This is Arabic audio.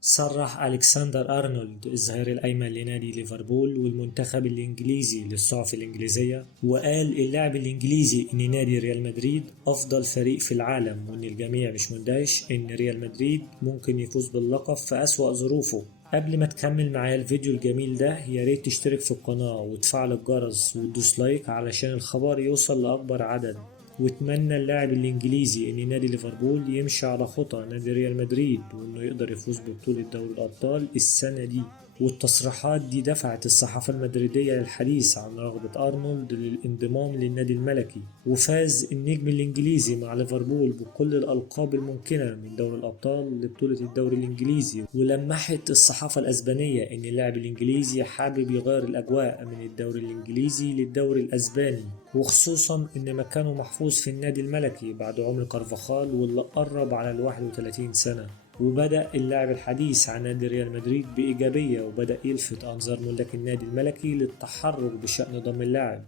صرح ألكسندر أرنولد الظهير الأيمن لنادي ليفربول والمنتخب الإنجليزي للصحف الإنجليزية، وقال اللاعب الإنجليزي إن نادي ريال مدريد أفضل فريق في العالم، وإن الجميع مش مندهش إن ريال مدريد ممكن يفوز باللقب في أسوأ ظروفه. قبل ما تكمل معايا الفيديو الجميل ده، ياريت تشترك في القناة وتفعل الجرس وتدوس لايك علشان الخبر يوصل لأكبر عدد. واتمنى اللاعب الإنجليزي إن نادي ليفربول يمشي على خطى نادي ريال مدريد، وإنه يقدر يفوز ببطولة دوري الأبطال السنة دي. والتصريحات دي دفعت الصحافة المدريدية للحديث عن رغبة أرنولد للانضمام للنادي الملكي. وفاز النجم الإنجليزي مع ليفربول بكل الألقاب الممكنة من دوري الأبطال لبطولة الدوري الإنجليزي. ولمحت الصحافة الأسبانية إن اللاعب الإنجليزي حابب يغير الأجواء من الدوري الإنجليزي للدوري الأسباني، وخصوصا إن مكانه محفوظ في النادي الملكي بعد عمر كارفاخال واللي قرب على 31 سنة. وبدأ اللاعب الحديث عن نادي ريال مدريد بإيجابية، وبدأ يلفت أنظار ملاك النادي الملكي للتحرك بشأن ضم اللاعب.